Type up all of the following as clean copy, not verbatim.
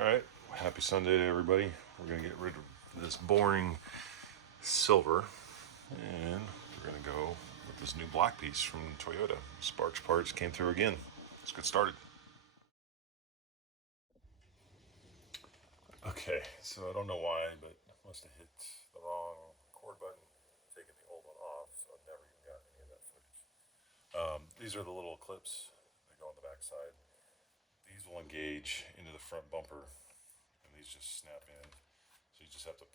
Alright, happy Sunday to everybody. We're going to get rid of this boring silver and we're going to go with this new black piece from Toyota. Sparks Parts came through again. Let's get started. Okay, so I don't know why, but I must have hit the wrong record button, taking the old one off, so I've never even got any of that footage. These are the little clips that go on the back side. These will engage into the front bumper, and these just snap in. So you just have to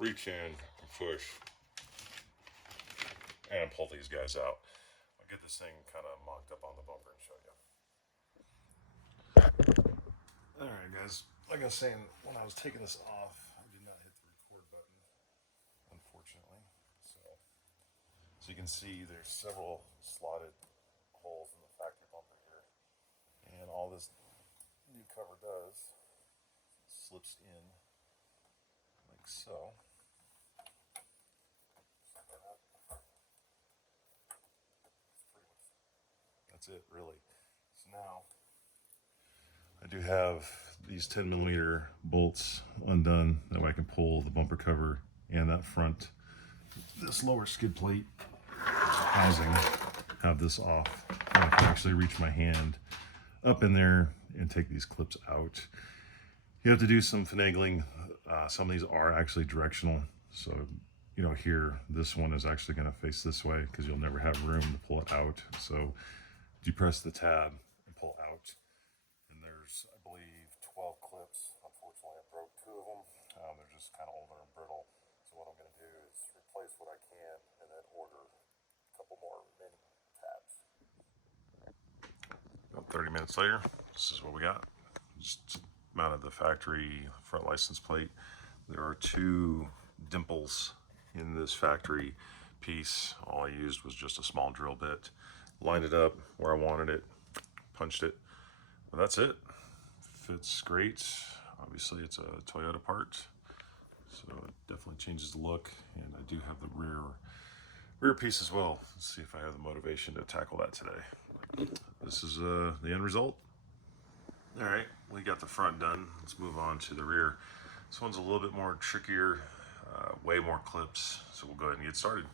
reach in and push, and pull these guys out. I'll get this thing kind of mocked up on the bumper and show you. Alright guys, like I was saying, when I was taking this off, I did not hit the record button, unfortunately. So you can see there's several slotted holes in the factory bumper here. And all this new cover does, slips in like so. That's it, really. So now I do have these 10mm bolts undone. That way I can pull the bumper cover and that front, this lower skid plate housing, have this off. And I can actually reach my hand up in there and take these clips out. You have to do some finagling. Some of these are actually directional. So, you know, here, this one is actually going to face this way because you'll never have room to pull it out. So depress the tab and pull out. And there's, I believe, 12 clips. Unfortunately, I broke 2 of them. They're just kind of older and brittle. So what I'm going to do is replace what I can and then order a couple more remaining tabs. About 30 minutes later, this is what we got. Just mounted the factory front license plate. There are 2 dimples in this factory piece. All I used was just a small drill bit. Lined it up where I wanted it, punched it, but that's it. Fits great. Obviously it's a Toyota part, so it definitely changes the look. And I do have the rear piece as well. Let's see if I have the motivation to tackle that today. This is the end result. All right, we got the front done. Let's move on to the rear. This one's a little bit more trickier, way more clips, so we'll go ahead and get started.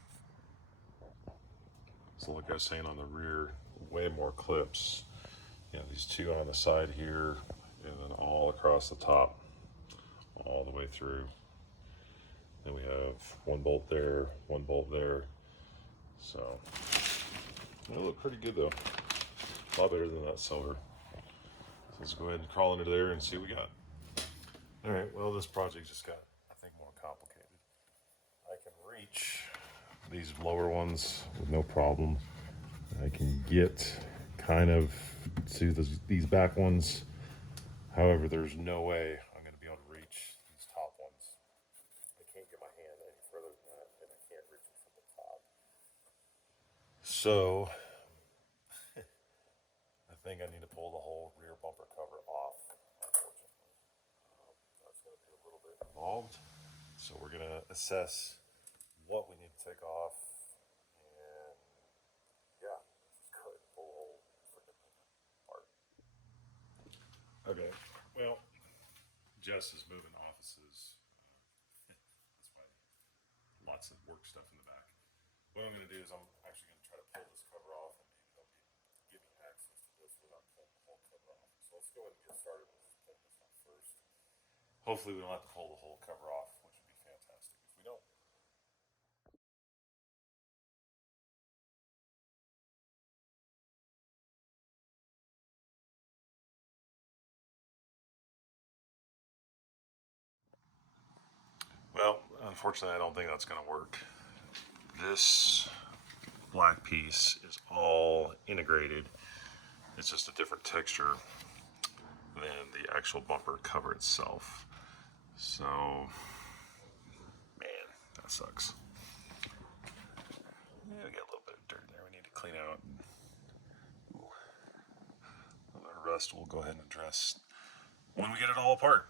So like I was saying, on the rear, way more clips. You know, these 2 on the side here, and then all across the top, all the way through. Then we have 1 bolt there, 1 bolt there. So, they look pretty good though. A lot better than that silver. So let's go ahead and crawl into there and see what we got. All right, well, this project just got, I think, more complicated. I can reach these lower ones with no problem. I can get kind of to these back ones. However, there's no way I'm going to be able to reach these top ones. I can't get my hand any further than that, and I can't reach it from the top. So, I think I need to pull the whole rear bumper cover off, unfortunately. That's going to be a little bit involved. So we're going to assess what we need to take off, and yeah, just cut and pull the whole freaking thing apart. Okay, well, Jess is moving offices. That's why lots of work stuff in the back. What I'm going to do is I'm actually going to try to pull this cover off, and maybe they'll give me access to this without pulling the whole cover off. So let's go ahead and get started with pulling this off first. Hopefully we don't have to pull the whole cover off, which would be fantastic if we don't. Well, unfortunately, I don't think that's going to work. This black piece is all integrated. It's just a different texture than the actual bumper cover itself. So, man, that sucks. Yeah, we got a little bit of dirt there we need to clean out. The rest we'll go ahead and address when we get it all apart.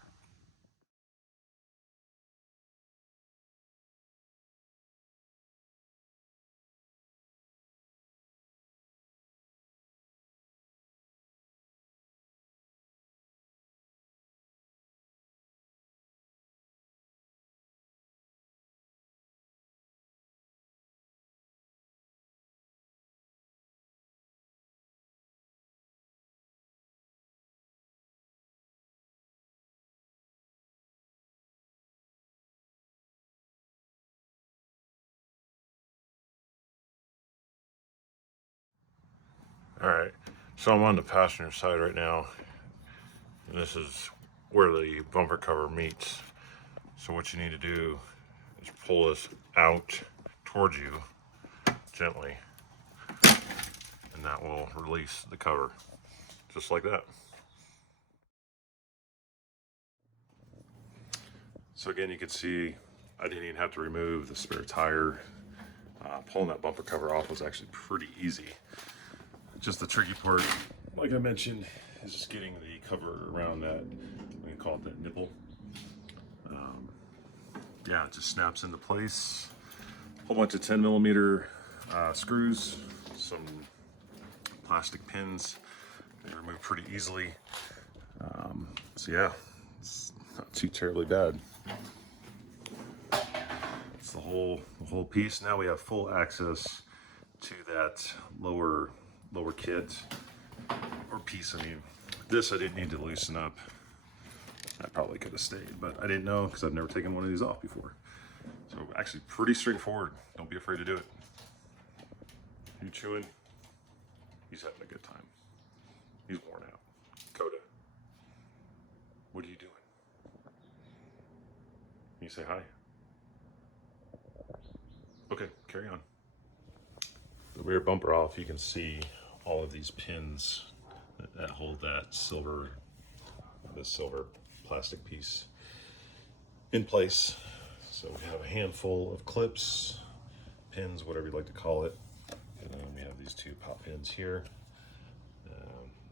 Alright, so I'm on the passenger side right now, and this is where the bumper cover meets. So what you need to do is pull this out towards you gently, and that will release the cover, just like that. So again, you can see I didn't even have to remove the spare tire. Pulling that bumper cover off was actually pretty easy. Just the tricky part, like I mentioned, is just getting the cover around that, we can call it that nipple. Yeah, it just snaps into place. A whole bunch of 10mm screws, some plastic pins. They remove pretty easily. So yeah, it's not too terribly bad. It's the whole piece. Now we have full access to that lower kit or piece. I mean, this I didn't need to loosen up. I probably could have stayed, but I didn't know because I've never taken one of these off before. So actually pretty straightforward. Don't be afraid to do it. You chewing? He's having a good time. He's worn out. Coda, what are you doing? Can you say hi? Okay, carry on. The rear bumper off, you can see all of these pins that hold that silver, this silver plastic piece in place. So we have a handful of clips, pins, whatever you'd like to call it. And then we have these two pop pins here.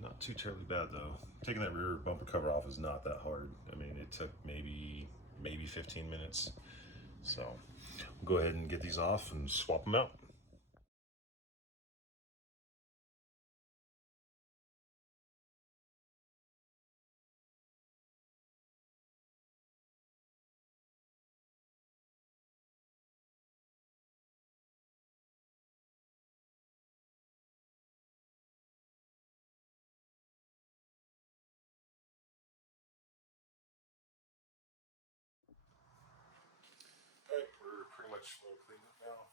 Not too terribly bad though. Taking that rear bumper cover off is not that hard. I mean, it took maybe 15 minutes. So we'll go ahead and get these off and swap them out. All right, we're pretty much well cleaned up now.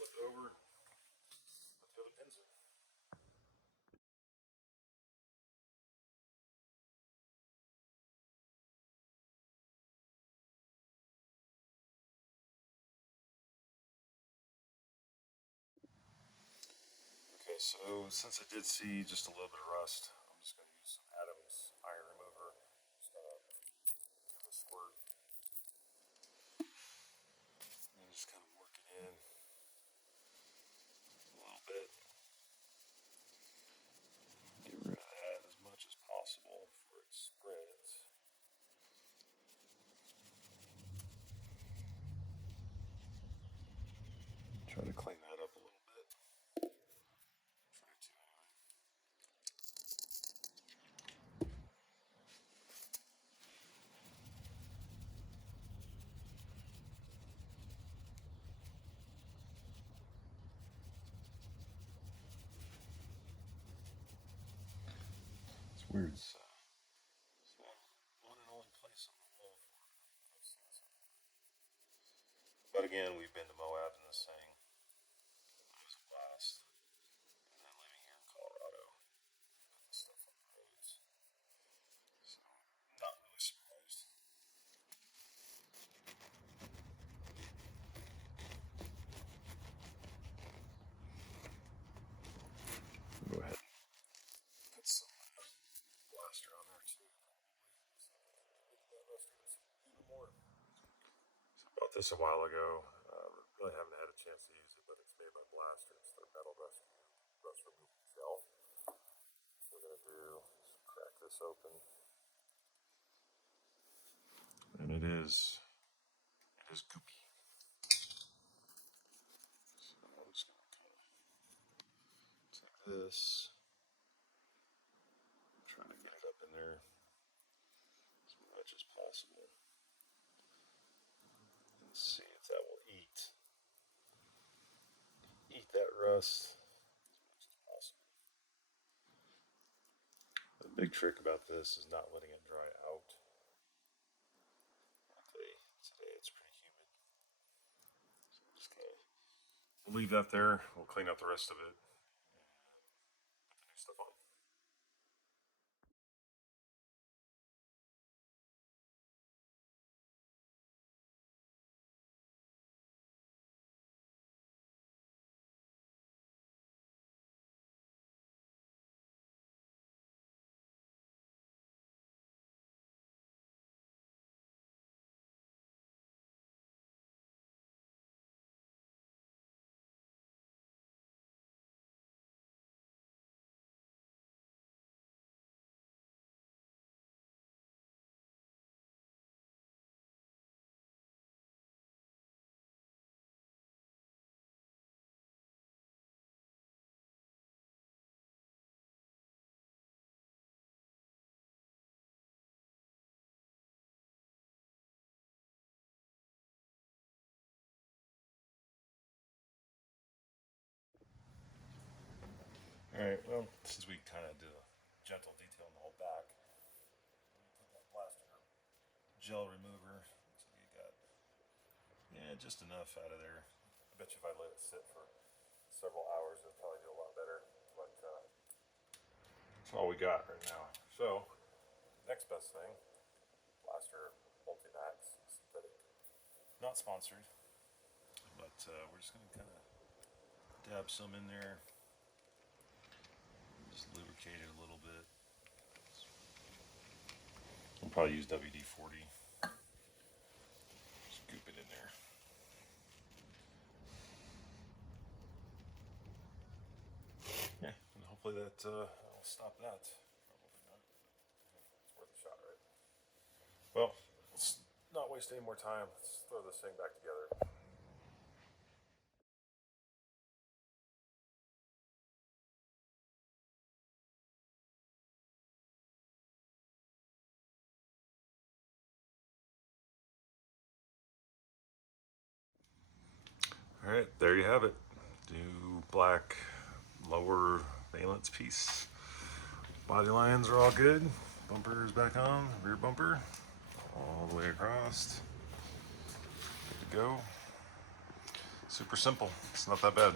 Flip it over. Let's go to pins in. Okay, so since I did see just a little bit of rust, I'm just going to use some Adam's iron remover. Just gonna give a squirt and just kind of work it in a little bit. Get rid of that as much as possible before it spreads. Try to clean that up a little bit. Try to anyway. It's weird. It's one and only place on the wall for it. But again, we've been to Moab in this thing. It was a blast. And then living here in Colorado, put this stuff on the roads. So, not really surprised. Go ahead. Put some blaster on there too. Even more. So I bought this a while ago. Really haven't had a chance to use it, but it's made by Blaster. It's their metal rust removal gel. So we're gonna do is crack this open, and it is goopy. this. I'm trying to get it up in there as much as possible and see if that will eat that rust as much as possible. The big trick about this is not letting it dry out. Today it's pretty humid. So I'm just gonna leave that there. We'll clean up the rest of it and put the new stuff on. Alright, well, since we kind of did a gentle detail in the whole back, let me put that plaster gel remover. Looks like you got, yeah, just enough out of there. I bet you if I let it sit for several hours, it'd probably do a lot better. But that's all we got right now. So, next best thing, plaster multi-max synthetic. Not sponsored, but we're just going to kind of dab some in there. Just lubricate it a little bit. I'll probably use WD-40. Scoop it in there. Yeah, and hopefully that will stop that. Probably not. It's worth a shot, right? Well, let's not waste any more time. Let's throw this thing back together. All right, there you have it. New black lower valence piece. Body lines are all good. Bumper is back on. Rear bumper all the way across. Good to go. Super simple. It's not that bad.